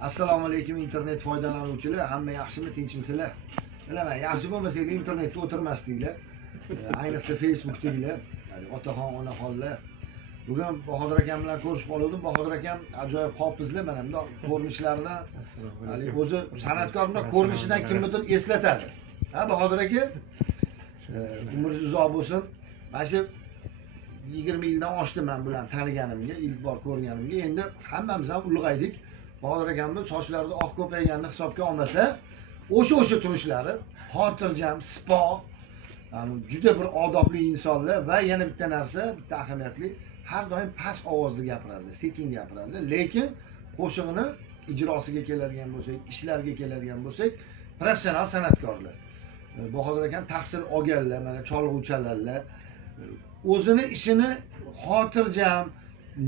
Assalomu alaykum internet foydalanuvchilar, hamma yaxshimi, tinchmisizlar? Bilaman, yaxshi bo'lmasanglar internetda o'tirmasdinglar. Ayniqsa Facebookdagilar, ya'ni otaxon, onaxonlar. Bugun Bahodir akam bilan ko'rishib oldim. Bahodir akam ajoyib hofizlar, mana bunday ko'rinishlaridan, hali o'zi san'atkorning ko'rinishidan kimnidir eslatadi. Ha, Bahodir aka? Umringiz uzoq bo'lsin. Mana shu 20 yildan oshdi men bilan taniganimga, ilk bor ko'rganimga. Endi hammamiz ham ulg'aydik. Bahodir akamning sochlarida oq ko'payganini hisobga olmasa, o'sha turishlari xotirjam, sipo, juda bir odobli insonlar va yana bitta narsa, bitta ahamiyatli, har doim past ovozda gapiradi, sekin gapiradi, lekin qo'shig'ini ijrosiga keladigan bo'lsak, ishlarga keladigan bo'lsak, professional san'atkorlar. Bahodir akam tahsil olganlar, mana cholg'uvchilarlar, o'zini ishini xotirjam,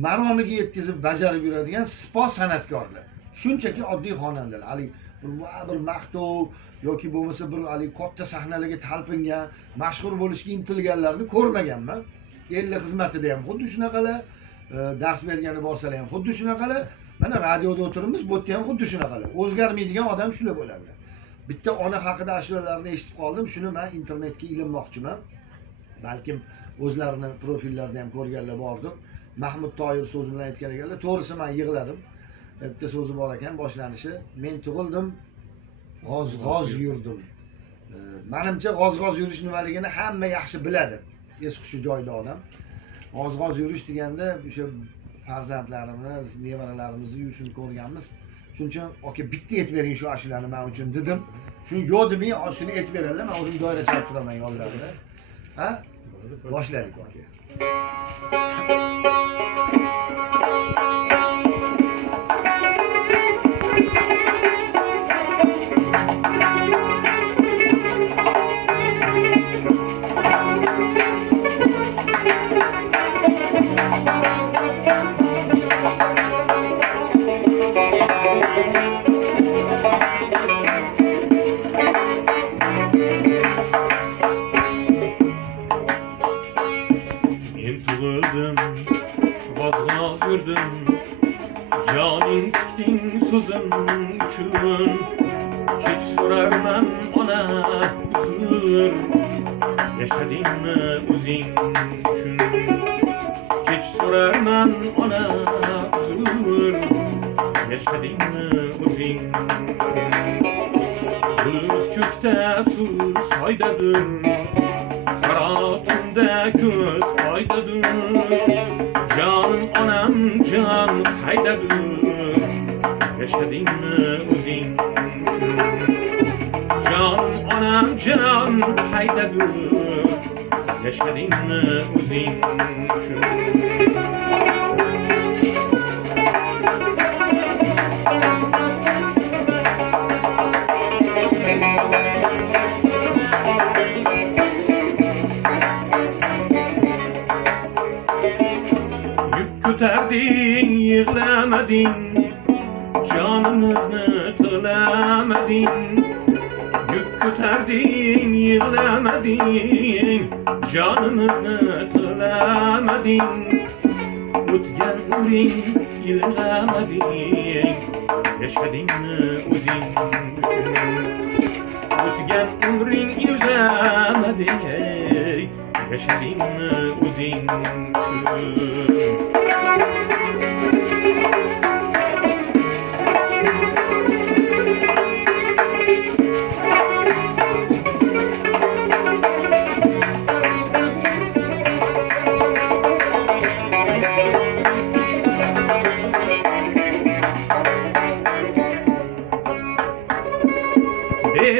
maromiga yetkazib bajarib yuradigan sipo san'atkorlar. Shunchaki oddiy xonandalar. Ali bir maqtov yoki bo'lmasa bir ali katta sahnalarga talpingan, mashhur bo'lishga intilganlarni ko'rmaganman. El xizmatida ham xuddi shunaqalar, dars bergani borsalar ham xuddi shunaqalar. Mana radioda o'tiribmiz, bu yerda ham xuddi shunaqalar. O'zgarmaydigan odam shular bo'ladi. Bitta ona haqida ashulalarni eshitib qoldim, shuni men internetga ilinmoqchiman. Balkim o'zlarini profillarida ham ko'rganlar bordir. Mahmud Toyir so'zi bilan aytgan ekanlar, to'g'risi men yig'ladim. Bitta so'zi bor ekan, boshlanishi: men tug'ildim, g'oz-g'oz yurdim. Menimcha g'oz-g'oz yurish nimaligini hamma yaxshi biladi. Es-hushi joyida odam. G'oz-g'oz yurish deganda o'sha farzandlarimiz, nevaralarimizni yurishini ko'rganmiz. Shuning uchun aka bitta aytib bering shu ashulani men uchun dedim. Shuni yo'q demay, shuni aytib beradilar. Men o'zim doira chalib turaman yonlarida. Ha? Boshlaylik aka. Canın tiktin sözün üçün Keç sorarman ona üzür Yaşadın mı üzün üçün Keç sorarman ona üzür Yaşadın mı üzün Bulut kökte su saydadır Karatında göz faydadır Canım anam can haydadır Yaşadın mı üzün Canım anam can haydadır Yaşadın mı üzün Köterdin, yığlamadın Canımızı tığlamadın Yük köterdin, yığlamadın Canımızı tığlamadın O'tgan umring yig'lamading Yashadingmi o'zing O'tgan umring yig'lamading Yashadingmi o'zing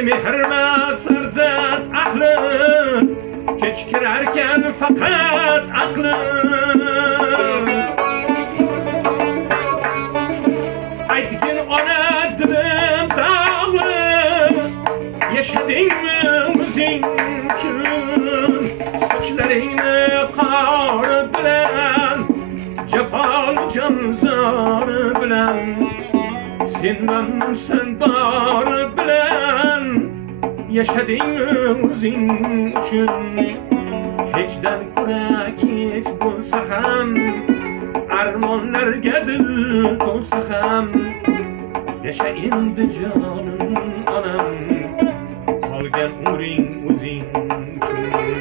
Mehrma farzand ahli kechkirarkan faqat aqli aytgin ona dilim dog'li yashadingmi o'zing uchun sochlaringni qor bilan jafol jonzor bilan sen bor bilan yashading o'zing uchun hechdan ko'ra kech bo'lsa ham armonlarga dil to'lsa ham Yaşa endi canım anam, qolgan umring o'zing uchun.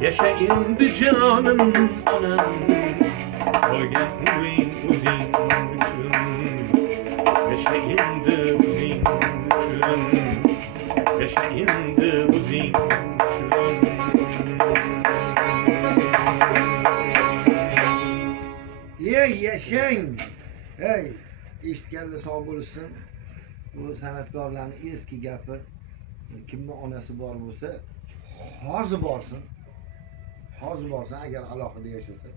Yaşa endi canım anam, qolgan umring o'zing uchun. Yaşa endi o'zing uchun. Yaşa endi o'zing uchun. Ey yashang. Hey, eshitganda sog' bo'lsin. Bu san'atkorlarning eski gapi. Kimning onasi bor bo'lsa, hozir borsin. Hozir borsin agar alohida yashasa.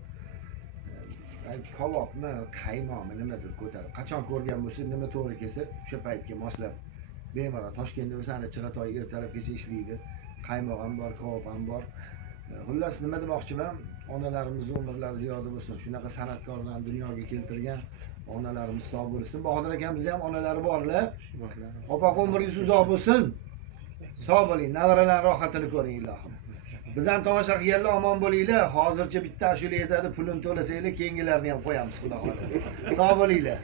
Kobobmi, qaymoqmi nimadir ko'tarib. Qachon ko'rgan bo'lsa, nima to'g'ri kelsa, o'sha paytga moslab bemalol Toshkentda bo'lsa, ana Chig'atoy ertalabgacha ishlaydi. Qaymoq ham bor, kobob ham bor. Xullas nima demoqchiman? Onalarimiz umrlari ziyoda bo'lsin. Shunaqa san'atkorlarni dunyoga keltirgan onalarimiz sog' bo'lsin. Bahodir akamizni ham onalari borlar. Opa umringiz uzoq bo'lsin. Sog' bo'ling, navaralarning rohatini ko'ring ilohim. Bizdan tomosha qilganlar omon bo'linglar. Hozircha bitta ashula yetadi, pulini to'lasanglar, keyingilarni ham qo'yamiz, xudo xohlasa. Sog' bo'linglar.